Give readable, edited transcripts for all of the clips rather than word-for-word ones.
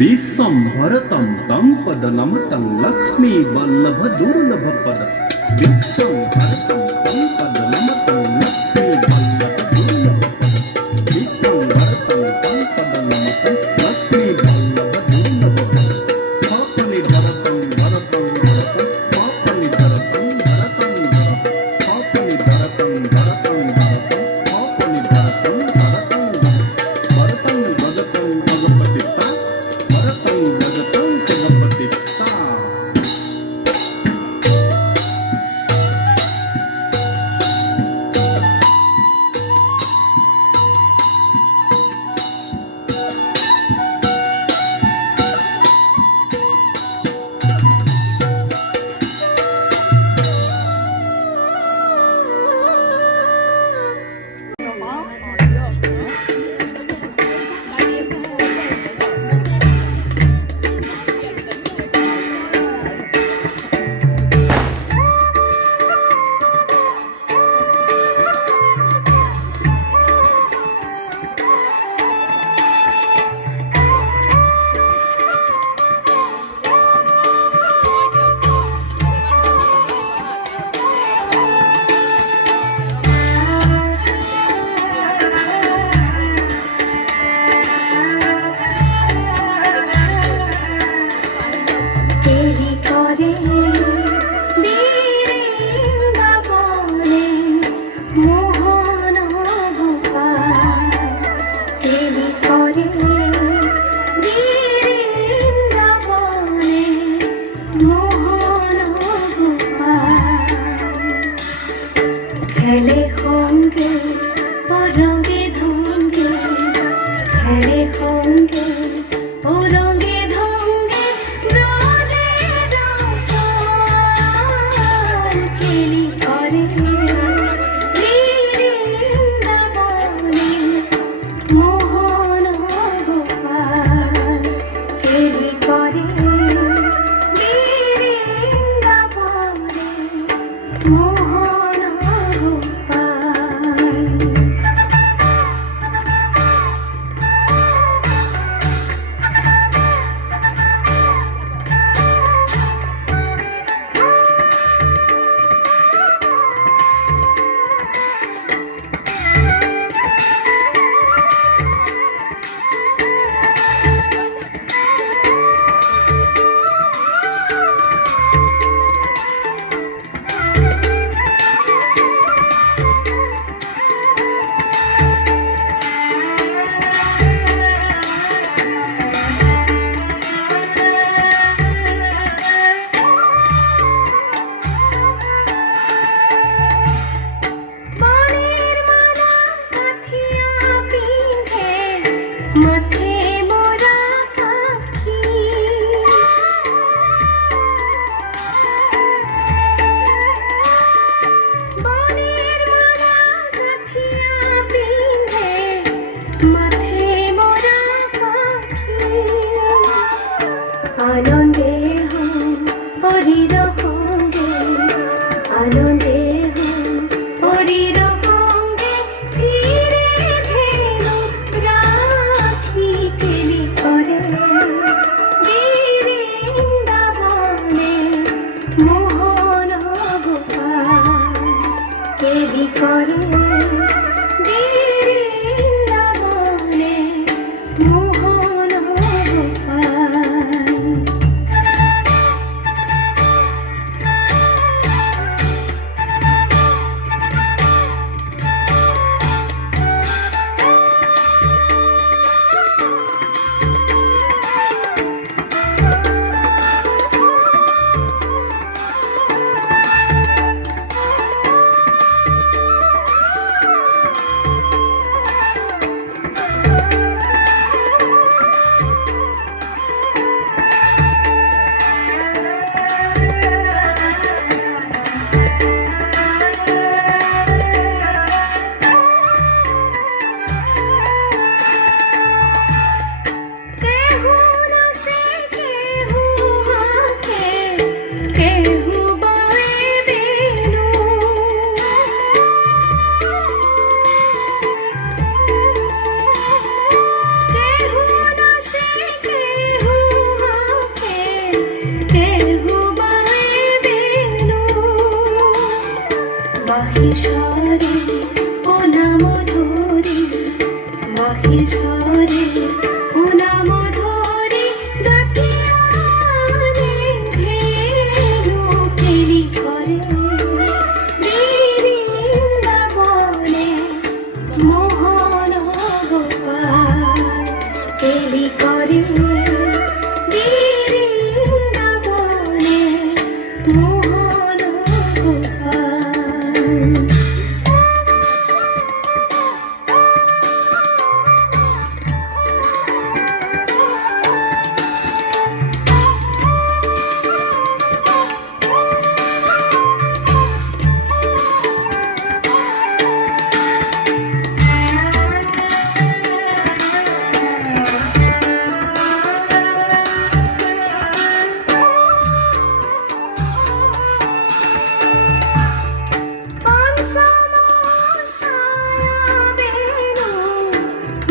विश्वम्भरतं तं पदनमतं लक्ष्मीवल्लभदुर्लभपद विश्वम्भरतं तं पदनमतं लक्ष्मीवल्लभदुर्लभपद विश्वम्भरतं तं पदनमतं लक्ष्मीवल्लभदुर्लभपद पापनिधरतं भरतं भरतं पापनिधरतं भरतं भरतं पापनिधरतं भरतं भरतं पापनिधरतं भरतं भरतं भगतं भगपतिता भरतं भगतं जगपतिता খেলে হোঙ্গে ও রঙে ধঙ্গে খেলে হোঙ্গে ও রঙে ধঙ্গে ব্রজে রসল কেলি করে বৃন্দাবনে মোহন গোপাল কেলি করে বৃন্দাবনে মোহন মাথে মোরা পাখি বনের মালা গাথিয়া পিঁধে মাথে মোরা পাখি আনন্দে হরির সঙ্গে আনন্দে হরির সঙ্গে ধীরে ধীরে রাখি কেলি করে বৃন্দাবনে মোহন গোপাল কেলি করে বৃন্দাবনে মোহন গোপাল বাহির স্বরে ও নাম ধরে বাহির স্বরে ও নাম ধরে ডাকিয়া রে ভেনু কেলি করে বৃন্দাবনে মোহন গোপাল কেলি করে বৃন্দাবনে মোহন গোপাল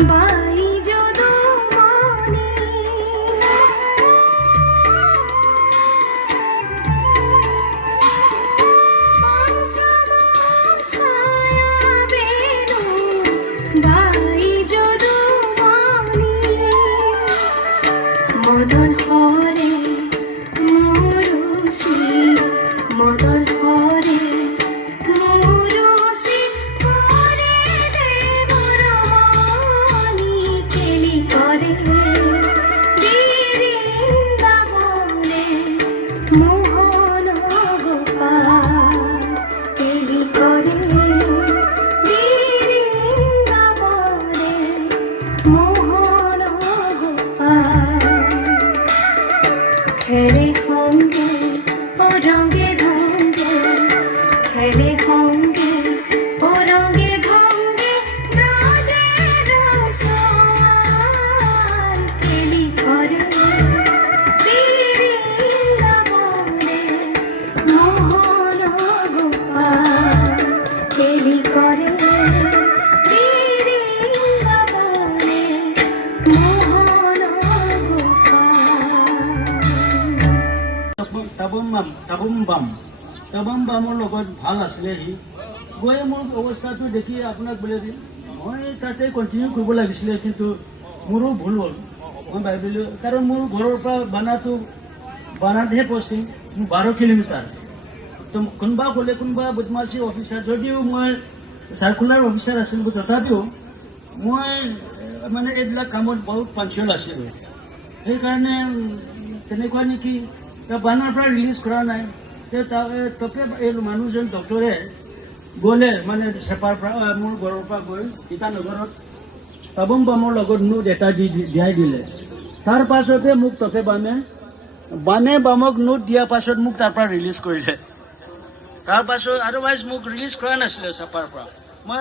বাই যদু মনে বাই যদু মনে মদন হরে মুরুষি মদন হরে মুরুষি করে দেবর মনি কেলি করে বৃন্দাবনে মোহন গোপাল কেলি করে বৃন্দাবনে মোহন গোপাল খেলে সঙ্গে ও রঙে ধঙ্গে খেলে সঙ্গে ও রঙে ধঙ্গে ব্রজের সোয়াল কেলি করে বৃন্দাবনে মোহন গোপাল কেলি করে বৃন্দাবনে মোহন গোপাল তাবুম্বামৰ লগত ভাল আছিলে সি গৈ মোৰ অৱস্থাটো দেখি আপোনাক বোলে মই তাতে কণ্টিনিউ কৰিব লাগিছিলে কিন্তু মোৰো ভুল হ'ল মই ভাবিলোঁ কাৰণ মোৰ ঘৰৰ পৰা বানাতহে পষ্টিং 12 কিলোমিটাৰ তো কোনোবা ক'লে কোনোবা বদমাচি অফিচাৰ যদিও মই চাৰ্কুলাৰ অফিচাৰ আছিলোঁ তথাপিও মই মানে এইবিলাক কামত বহুত পাঞ্চুৱেল আছিলোঁ সেইকাৰণে তেনেকুৱা নেকি বানাৰ পৰা ৰিলিজ কৰা নাই তপে এই মানুহজন ডক্টৰে গ'লে মানে চেপাৰ পৰা মোৰ ঘৰৰ পৰা গৈ ইটানগৰত তাবুম্বামৰ লগত নোট এটা দিয়াই দিলে তাৰ পাছতে মোক তপে বামে বামক নোট দিয়াৰ পাছত মোক তাৰ পৰা ৰিলিজ কৰিলে তাৰ পাছত আদাৰৱাইজ মোক ৰিলিজ কৰা নাছিলে চেপাৰ পৰা মই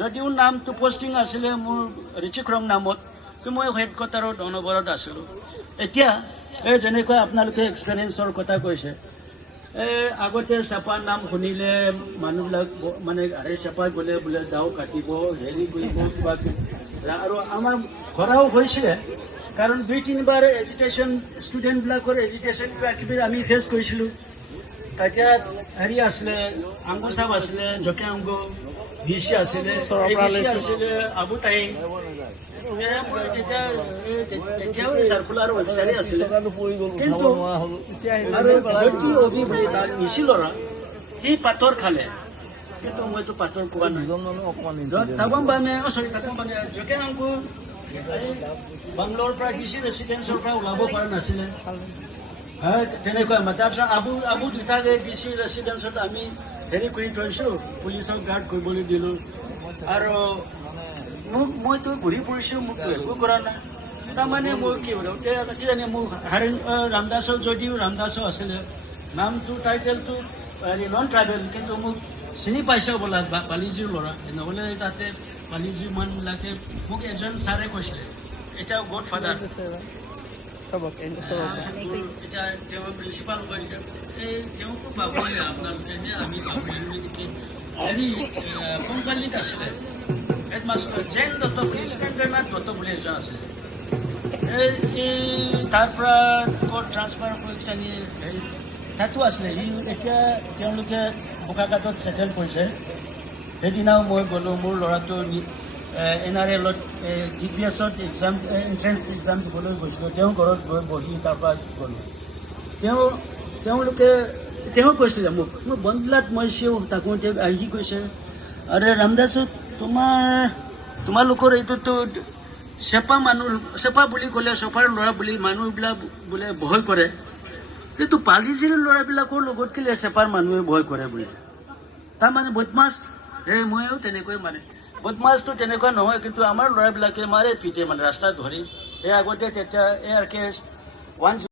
যদিও নামটো পষ্টিং আছিলে মোৰ ঋচিক্ৰম নামত তো মই হেডকোৱাৰ্টাৰত অনবৰত আছিলোঁ এতিয়া এই যেনেকৈ আপোনালোকে এক্সপেৰিয়েঞ্চৰ কথা কৈছে আগতে চেপাৰ নাম শুনিলে মানুহবিলাক মানে আৰে চেপাৰ গ'লে বোলে দাও কাটিব হেৰি কৰিব কিবা আৰু আমাৰ ঘৰাও হৈছিলে কাৰণ 2-3বাৰ এজিটেশ্যন ষ্টুডেণ্টবিলাকৰ এজিটেশ্যন কিবা কিবি আমি ফেচ কৰিছিলোঁ তেতিয়া হেৰি আছিলে আংগু চাব আছিলে জকে আংগু ভিচি আছিলে আছিলে আবু টাইম তেতিয়াও চাৰ্কুলাৰ অফিচাৰে আছিলে কিন্তু নিচি ল'ৰা সি পাতৰ খালে কিন্তু মইতো পাতৰ কোৱা নাই জকে আংকু বাংলোৰ পৰা ডিচি ৰেচিডেঞ্চৰ পৰা ওলাব পৰা নাছিলে তেনেকুৱা তাৰপিছত আবু দুটাকে ডিচি ৰেচিডেঞ্চত আমি হেৰি কৰি থৈছোঁ পুলিচক গাৰ্ড কৰিবলৈ দিলোঁ আৰু মইতো ঘূৰি ফুৰিছোঁ মোক একো কৰা নাই তাৰমানে মই কি বোলো কিজানি মোক ৰামদাসৰ যদিও ৰামদাসো আছিলে নামটো টাইটেলটো হেৰি নন ট্ৰাইবেল কিন্তু মোক চিনি পাইছে বোলা পালিজিৰ ল'ৰা নহ'লে তাতে পালিজি মানুহবিলাকে মোক এজন ছাৰে কৈছিলে এতিয়া গড ফাদাৰ এতিয়া তেওঁ প্ৰিন্সিপাল কৰিছে তেওঁকো পাবলে আপোনালোকে আমি পাবলিলোঁ নেকি হেৰি সোনকালিত আছিলে হেডমাষ্টাৰ জেন দত্ত বুলি ষ্টেণ্ডাৰ্ড দত্ত বুলি এজন আছিলে তাৰ পৰা ক'ত ট্ৰান্সফাৰ কৰিছে হেৰি তাতো আছিলে সি এতিয়া তেওঁলোকে বোকাখাতত ছেটেল কৰিছে সেইদিনাও মই গ'লোঁ মোৰ ল'ৰাটো NRLত DPSত এক্সাম এণ্ট্ৰেঞ্চ এক্সাম দিবলৈ গৈছিলোঁ তেওঁ ঘৰত গৈ বহি তাৰপৰা গ'লোঁ তেওঁ কৈছিলে মোক মই বনবিলাত মই চিঞো থাকোঁতে আহি কৈছে আৰে ৰামদাসত তোমালোকৰ এইটোতো চেপা বুলি ক'লে চেপাৰ ল'ৰা বুলি মানুহবিলাক বোলে ভয় কৰে কিন্তু পালিজিৰ ল'ৰাবিলাকৰ লগত কেলে চেপাৰ মানুহে ভয় কৰে বোলে তাৰমানে বদমাছ ময়ো তেনেকৈ মানে বদমাছটো তেনেকুৱা নহয় কিন্তু আমাৰ ল'ৰাবিলাকে মাৰে পিটে মানে ৰাস্তাত ধৰি আগতে তেতিয়া ARK